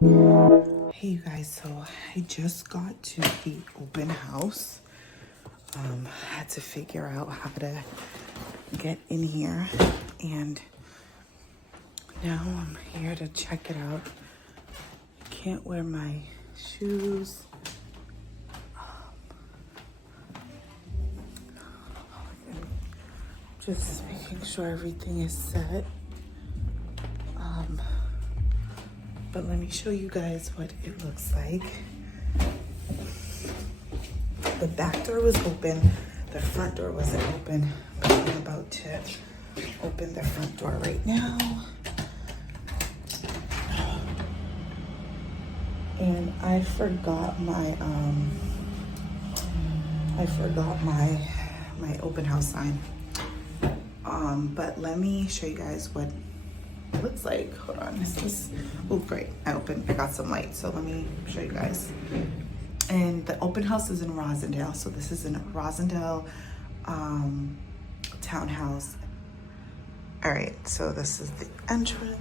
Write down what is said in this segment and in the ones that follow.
Hey you guys, so I just got to the open house. I had to figure out how to get in here, and now I'm here to check it out. Can't wear my shoes. Just making sure everything is set. But let me show you guys what it looks like. The back door was open. The front door wasn't open. But I'm about to open the front door right now. And I forgot my my open house sign. But let me show you guys what it looks like. Hold on. This is, oh great. I got some light. So let me show you guys. And the open house is in Rosendale. So this is in Rosendale townhouse. All right, so this is the entrance.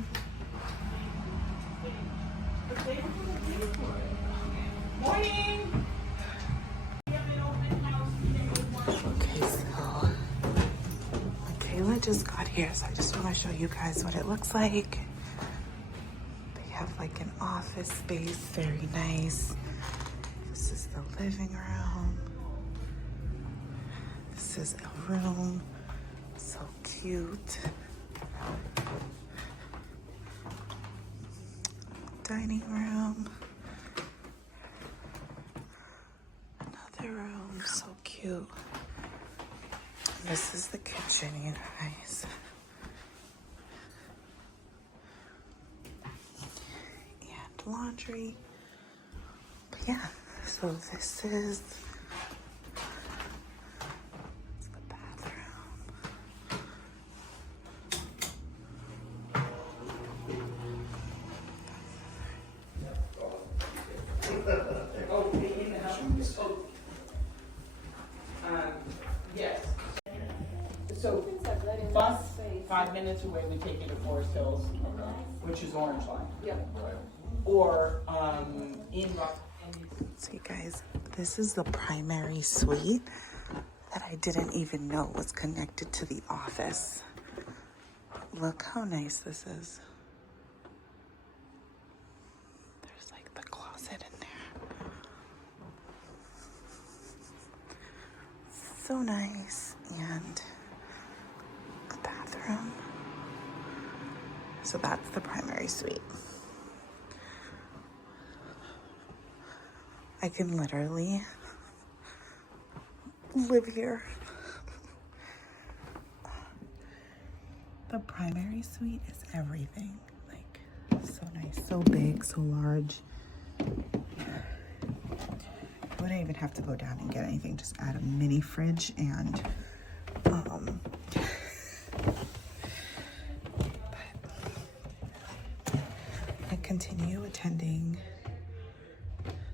Morning. Okay, so Kayla just got here, so I just want to show you guys what it looks like. They have like an office space, very nice. This is the living room. This is a room, so cute. Dining room. Another room, so cute. This is the kitchen, you guys. And laundry. But yeah, so this is the bathroom. Yes. So bus, 5 minutes away, we take you to Forest Hills, which is Orange Line. Yep. Or in Rock. So you guys, this is the primary suite that I didn't even know was connected to the office. Look how nice this is. There's like the closet in there. So nice. And a bathroom. So that's the primary suite. I can literally live here. The primary suite is everything. Like, so nice, so big, so large. You wouldn't even have to go down and get anything. Just add a mini fridge and I continue attending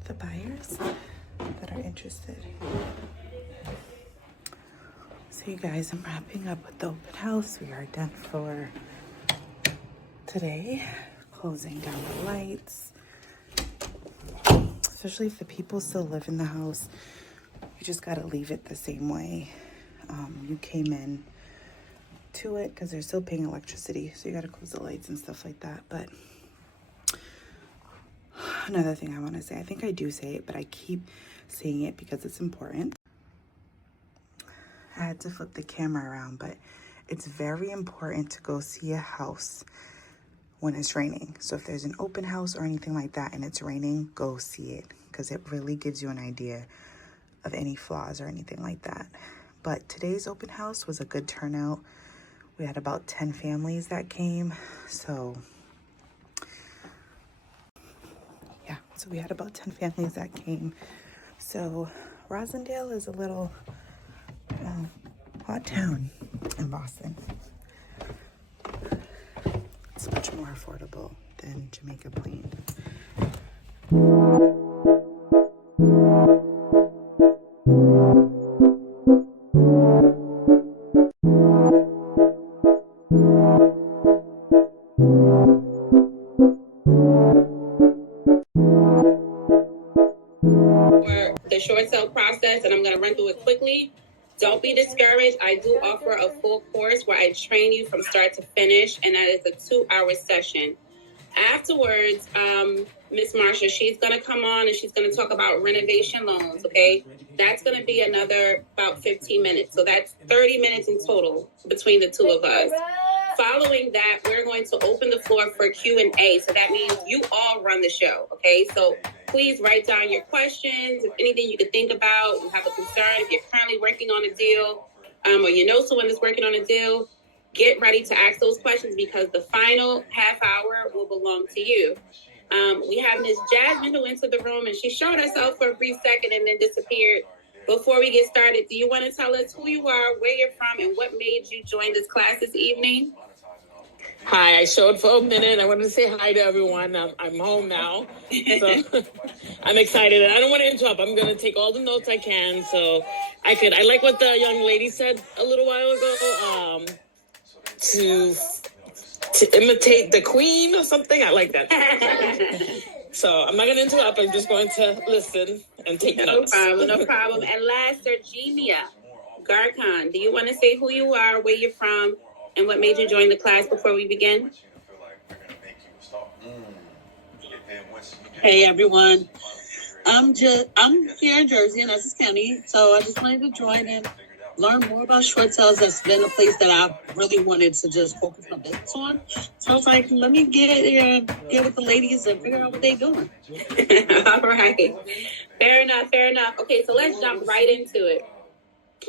the buyers that are interested. So you guys, I'm wrapping up with the open house. We are done for today. Closing down the lights. Especially if the people still live in the house, you just gotta leave it the same way you came in to it, because they're still paying electricity, so you gotta close the lights and stuff like that. But another thing I want to say, I think I do say it, but I keep saying it because it's important. I had to flip the camera around, but it's very important to go see a house when it's raining. So if there's an open house or anything like that and it's raining, go see it, because it really gives you an idea of any flaws or anything like that. But today's open house was a good turnout. We had about 10 families that came. So yeah, so we had about 10 families that came. So Rosendale is a little hot town in Boston. It's much more affordable than Jamaica Plain. the short sale process, and I'm going to run through it quickly. Don't be discouraged. I do offer a full course where I train you from start to finish, and that is a 2-hour session. Afterwards, Miss Marsha, she's going to come on and she's going to talk about renovation loans, okay? That's going to be another about 15 minutes. So that's 30 minutes in total between the two of us. Following that, we're going to open the floor for Q&A. So that means you all run the show, okay? So please write down your questions. If anything you could think about, you have a concern, if you're currently working on a deal, or you know someone that's working on a deal, get ready to ask those questions because the final half hour will belong to you. We have Ms. Jasmine who entered the room and she showed herself for a brief second and then disappeared. Before we get started, do you want to tell us who you are, where you're from, and what made you join this class this evening? Hi, I showed for a minute. I wanted to say hi to everyone. I'm home now, so I'm excited. I don't want to interrupt. I'm going to take all the notes I can, so I like what the young lady said a little while ago. To imitate the queen or something. I like that. So I'm not going to interrupt. I'm just going to listen and take notes. No problem. And last, Virginia Garcon, do you want to say who you are, where you're from, and what made you join the class before we begin? Hey everyone, I'm here in Jersey in Essex County, so I just wanted to join and learn more about short sales. That's been a place that I really wanted to just focus my business on. So I was like, let me get with the ladies and figure out what they're doing. All right, fair enough. Okay, so let's jump right into it.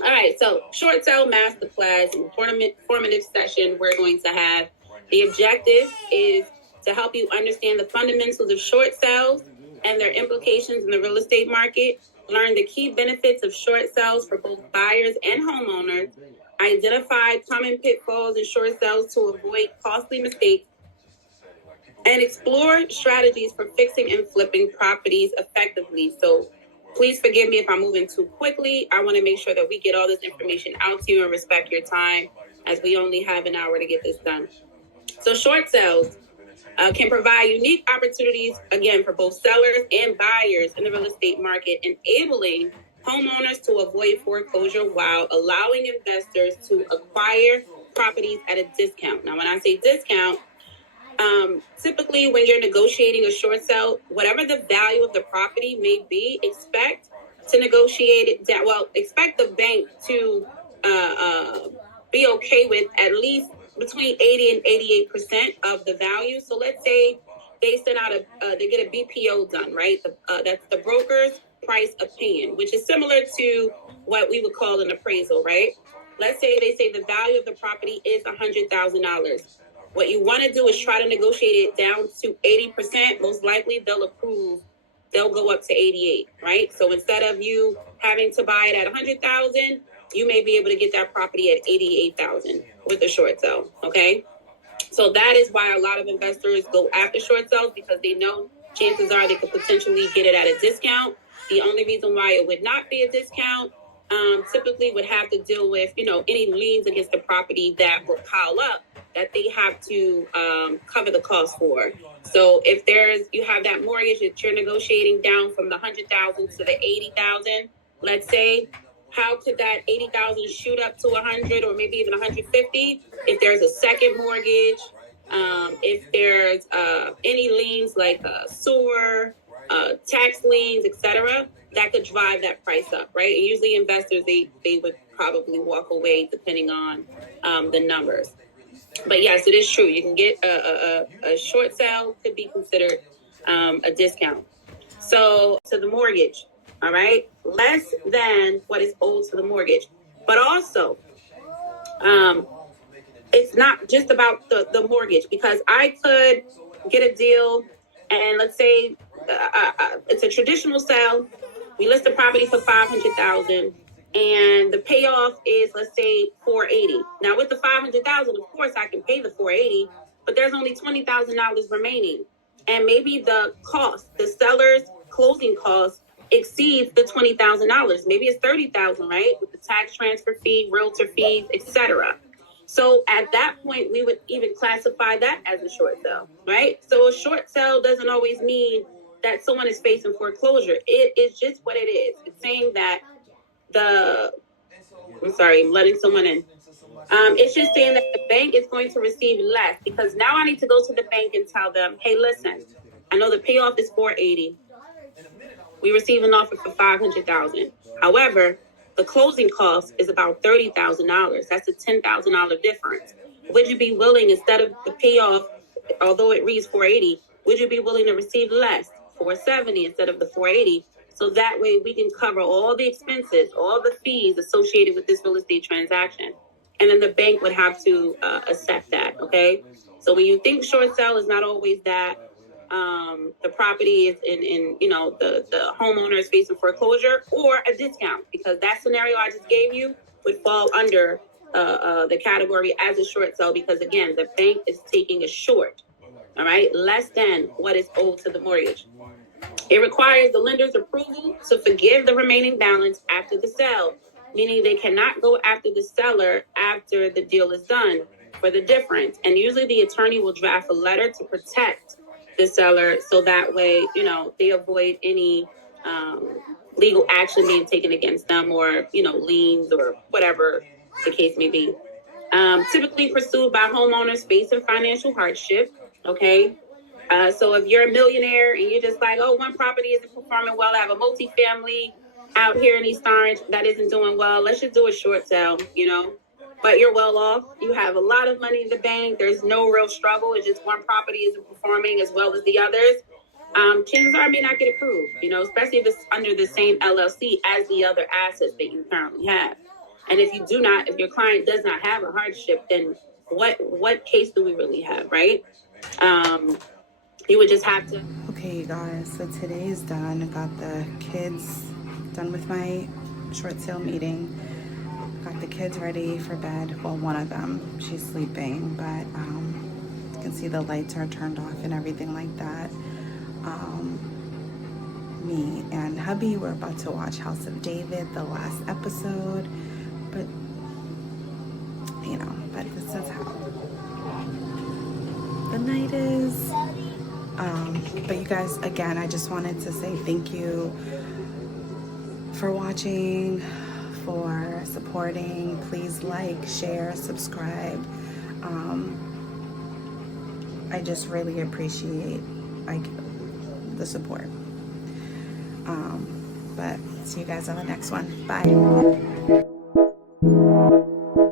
All right, so short sale masterclass, informative session we're going to have. The objective is to help you understand the fundamentals of short sales and their implications in the real estate market, learn the key benefits of short sales for both buyers and homeowners, identify common pitfalls in short sales to avoid costly mistakes, and explore strategies for fixing and flipping properties effectively. So please forgive me if I'm moving too quickly. I want to make sure that we get all this information out to you and respect your time, as we only have an hour to get this done. So short sales can provide unique opportunities, again, for both sellers and buyers in the real estate market, enabling homeowners to avoid foreclosure while allowing investors to acquire properties at a discount. Now, when I say discount, typically when you're negotiating a short sale, whatever the value of the property may be, expect to negotiate it down. Well, expect the bank to be okay with at least between 80 and 88% of the value. So let's say they send out they get a BPO done, right? That's the broker's price opinion, which is similar to what we would call an appraisal, right? Let's say they say the value of the property is $100,000. What you want to do is try to negotiate it down to 80%. Most likely they'll approve. They'll go up to 88, right? So instead of you having to buy it at 100,000, you may be able to get that property at 88,000 with a short sale, okay? So that is why a lot of investors go after short sales, because they know chances are they could potentially get it at a discount. The only reason why it would not be a discount typically would have to deal with, any liens against the property that will pile up that they have to cover the cost for. So if you have that mortgage that you're negotiating down from the 100,000 to the 80,000, let's say, how could that 80,000 shoot up to 100 or maybe even 150 if there's a second mortgage, if there's any liens like sewer, tax liens, etc., that could drive that price up, right? And usually investors, they would probably walk away depending on the numbers. But yes, it is true. You can get a short sale, could be considered a discount. So to the mortgage, all right, less than what is owed to the mortgage. But also, it's not just about the mortgage, because I could get a deal and let's say it's a traditional sale. We list the property for $500,000 and the payoff is, let's say, $480,000. Now with the $500,000, of course I can pay the $480,000, but there's only $20,000 remaining. And maybe the seller's closing cost exceeds the $20,000. Maybe it's $30,000, right? With the tax transfer fee, realtor fees, etc. So at that point, we would even classify that as a short sale, right? So a short sale doesn't always mean that someone is facing foreclosure. It is just what it is. It's saying that I'm sorry, I'm letting someone in. It's just saying that the bank is going to receive less, because now I need to go to the bank and tell them, hey, listen, I know the payoff is $480. We receive an offer for $500,000. However, the closing cost is about $30,000. That's a $10,000 difference. Would you be willing, instead of the payoff, although it reads $480, would you be willing to receive less, $470 instead of the $480? So that way we can cover all the expenses, all the fees associated with this real estate transaction. And then the bank would have to accept that, okay? So when you think short sale is not always that, the property is in the homeowner is facing foreclosure or a discount, because that scenario I just gave you would fall under the category as a short sale, because again, the bank is taking a short, all right, less than what is owed to the mortgage. It requires the lender's approval to forgive the remaining balance after the sale, meaning they cannot go after the seller after the deal is done for the difference. And usually the attorney will draft a letter to protect the seller, so that way, they avoid any legal action being taken against them, or, liens or whatever the case may be. Typically pursued by homeowners facing financial hardship, okay? So if you're a millionaire and you're just like, oh, one property isn't performing well, I have a multifamily out here in East Orange that isn't doing well, let's just do a short sale, but you're well off. You have a lot of money in the bank. There's no real struggle. It's just one property isn't performing as well as the others. Chances are it may not get approved, especially if it's under the same LLC as the other assets that you currently have. And if your client does not have a hardship, then what case do we really have, right? You would just have to. Okay, you guys, so today is done. I got the kids done with my short sale meeting. Got the kids ready for bed. Well, one of them, she's sleeping, but you can see the lights are turned off and everything like that. Me and hubby, we're about to watch House of David, the last episode, but this is how the night is. But you guys, again, I just wanted to say thank you for watching, for supporting. Please like, share, subscribe. I just really appreciate the support. But see you guys on the next one. Bye.